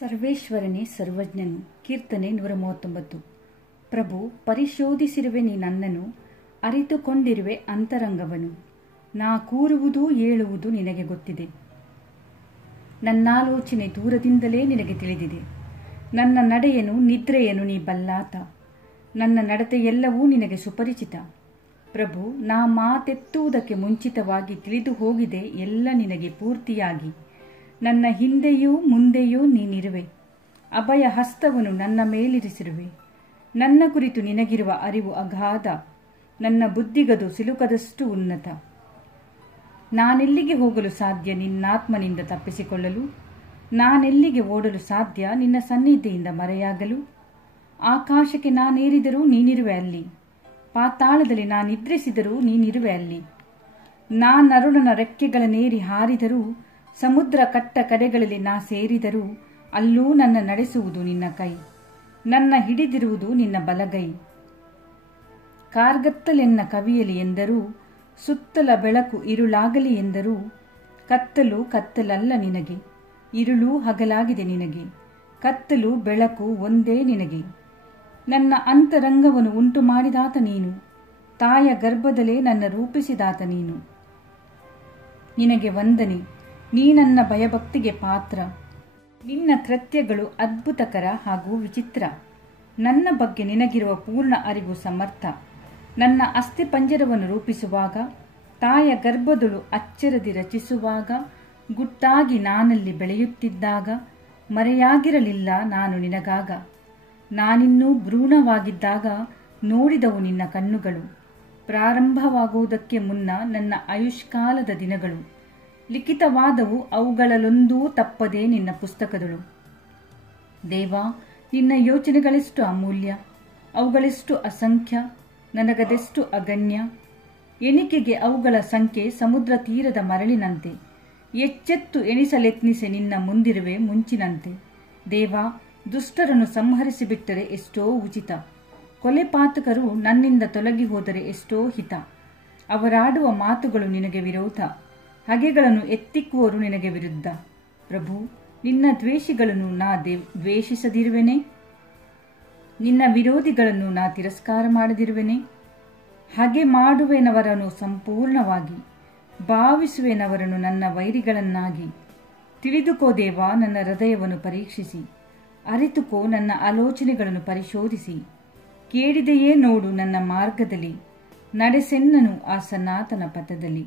ಸರ್ವೇಶ್ವರನೇ ಸರ್ವಜ್ಞನು. ಕೀರ್ತನೆ 139. ಪ್ರಭು, ಪರಿಶೋಧಿಸಿರುವೆ ನೀ ನನ್ನನ್ನು, ಅರಿತುಕೊಂಡಿರುವೆ ಅಂತರಂಗವನು. ನಾ ಕೂರುವುದು ಏಳುವುದು ನಿನಗೆ ಗೊತ್ತಿದೆ. ನನ್ನಾಲೋಚನೆ ದೂರದಿಂದಲೇ ನಿನಗೆ ತಿಳಿದಿದೆ. ನನ್ನ ನಡೆಯನು ನಿದ್ರೆಯನು ನೀ ಬಲ್ಲಾತ. ನನ್ನ ನಡತೆಯೆಲ್ಲವೂ ನಿನಗೆ ಸುಪರಿಚಿತ. ಪ್ರಭು, ನಾ ಮಾತೆತ್ತುವುದಕ್ಕೆ ಮುಂಚಿತವಾಗಿ ತಿಳಿದು ಹೋಗಿದೆ ಎಲ್ಲ ನಿನಗೆ ಪೂರ್ತಿಯಾಗಿ. ನನ್ನ ಹಿಂದೆಯೂ ಮುಂದೆಯೂ ನೀನಿರುವೆ. ಅಭಯ ಹಸ್ತವನ್ನು ನನ್ನ ಮೇಲಿರಿಸಿರುವೆ. ನನ್ನ ಕುರಿತು ನಿನಗಿರುವ ಅರಿವು ಅಗಾಧ. ನನ್ನ ಬುದ್ಧಿಗದು ಸಿಲುಕದಷ್ಟು ಉನ್ನತ. ನಾನೆಲ್ಲಿಗೆ ಹೋಗಲು ಸಾಧ್ಯ ನಿನ್ನಾತ್ಮನಿಂದ ತಪ್ಪಿಸಿಕೊಳ್ಳಲು? ನಾನೆಲ್ಲಿಗೆ ಓಡಲು ಸಾಧ್ಯ ನಿನ್ನ ಸನ್ನಿಧಿಯಿಂದ ಮರೆಯಾಗಲು? ಆಕಾಶಕ್ಕೆ ನಾನೇರಿದರೂ ನೀನಿರುವೆ ಅಲ್ಲಿ. ಪಾತಾಳದಲ್ಲಿ ನಾನಿದ್ರಿಸಿದರೂ ನೀನಿರುವೆ ಅಲ್ಲಿ. ನಾನರುಣನ ರೆಕ್ಕೆಗಳನ್ನೇರಿ ಹಾರಿದರೂ, ಸಮುದ್ರ ಕಟ್ಟ ಕಡೆಗಳಲ್ಲಿ ನಾ ಸೇರಿದರೂ, ಅಲ್ಲೂ ನನ್ನ ನಡೆಸುವುದು ನಿನ್ನ ಕೈ, ನನ್ನ ಹಿಡಿದಿರುವುದು ನಿನ್ನ ಬಲಗೈ. ಕಾರ್ಗತ್ತಲೆನ್ನ ಕವಿಯಲಿ ಎಂದರೂ, ಸುತ್ತಲ ಬೆಳಕು ಇರುಳಾಗಲಿ ಎಂದರೂ, ಕತ್ತಲು ಕತ್ತಲಲ್ಲ ನಿನಗೆ, ಇರುಳು ಹಗಲಾಗಿದೆ ನಿನಗೆ. ಕತ್ತಲು ಬೆಳಕು ಒಂದೇ ನಿನಗೆ. ನನ್ನ ಅಂತರಂಗವನ್ನು ಉಂಟು ಮಾಡಿದಾತ ನೀನು. ತಾಯ ಗರ್ಭದಲ್ಲೇ ನನ್ನ ರೂಪಿಸಿದಾತ ನೀನು. ನಿನಗೆ ವಂದನೆ. ನೀ ನನ್ನ ಭಯಭಕ್ತಿಗೆ ಪಾತ್ರ. ನಿನ್ನ ಕೃತ್ಯಗಳು ಅದ್ಭುತಕರ ಹಾಗೂ ವಿಚಿತ್ರ. ನನ್ನ ಬಗ್ಗೆ ನಿನಗಿರುವ ಪೂರ್ಣ ಅರಿವು ಸಮರ್ಥ. ನನ್ನ ಅಸ್ಥಿಪಂಜರವನ್ನು ರೂಪಿಸುವಾಗ, ತಾಯ ಗರ್ಭದಳು ಅಚ್ಚರದಿ ರಚಿಸುವಾಗ, ಗುಟ್ಟಾಗಿ ನಾನಲ್ಲಿ ಬೆಳೆಯುತ್ತಿದ್ದಾಗ ಮರೆಯಾಗಿರಲಿಲ್ಲ ನಾನು ನಿನಗಾಗ. ನಾನಿನ್ನೂ ಭ್ರೂಣವಾಗಿದ್ದಾಗ ನೋಡಿದವು ನಿನ್ನ ಕಣ್ಣುಗಳು. ಪ್ರಾರಂಭವಾಗುವುದಕ್ಕೆ ಮುನ್ನ ನನ್ನ ಆಯುಷ್ಕಾಲದ ದಿನಗಳು ಲಿಖಿತವಾದವು, ಅವುಗಳಲ್ಲೊಂದೂ ತಪ್ಪದೇ ನಿನ್ನ ಪುಸ್ತಕದಳು. ದೇವಾ, ನಿನ್ನ ಯೋಚನೆಗಳೆಷ್ಟು ಅಮೂಲ್ಯ, ಅವುಗಳೆಷ್ಟು ಅಸಂಖ್ಯ, ನನಗದೆಷ್ಟು ಅಗಣ್ಯ. ಎಣಿಕೆಗೆ ಅವುಗಳ ಸಂಖ್ಯೆ ಸಮುದ್ರ ತೀರದ ಮರಳಿನಂತೆ. ಎಚ್ಚೆತ್ತು ಎಣಿಸಲೆತ್ನಿಸೆ ನಿನ್ನ ಮುಂದಿರುವೆ ಮುಂಚಿನಂತೆ. ದೇವಾ, ದುಷ್ಟರನ್ನು ಸಂಹರಿಸಿಬಿಟ್ಟರೆ ಎಷ್ಟೋ ಉಚಿತ. ಕೊಲೆಪಾತಕರು ನನ್ನಿಂದ ತೊಲಗಿ ಹೋದರೆ ಎಷ್ಟೋ ಹಿತ. ಅವರಾಡುವ ಮಾತುಗಳು ನಿನಗೆ ವಿರೋಧ, ಹಗೆಗಳನ್ನು ಎತ್ತಿಕ್ಕುವವರು ನಿನಗೆ ವಿರುದ್ಧ. ಪ್ರಭು, ನಿನ್ನ ದ್ವೇಷಿಗಳನ್ನು ನಾ ದ್ವೇಷಿಸದಿರುವೆನೆ? ನಿನ್ನ ವಿರೋಧಿಗಳನ್ನು ನಾ ತಿರಸ್ಕಾರ ಮಾಡದಿರುವೆನೆ? ಹಗೆ ಮಾಡುವೆನವರನ್ನು ಸಂಪೂರ್ಣವಾಗಿ, ಭಾವಿಸುವೆನವರನ್ನು ನನ್ನ ವೈರಿಗಳನ್ನಾಗಿ. ತಿಳಿದುಕೋ ದೇವಾ ನನ್ನ ಹೃದಯವನ್ನು ಪರೀಕ್ಷಿಸಿ, ಅರಿತುಕೋ ನನ್ನ ಆಲೋಚನೆಗಳನ್ನು ಪರಿಶೋಧಿಸಿ. ಕೇಳಿದೆಯೇ ನೋಡು ನನ್ನ ಮಾರ್ಗದಲ್ಲಿ, ನಡೆಸೆನ್ನನು ಆ ಸನಾತನ ಪಥದಲ್ಲಿ.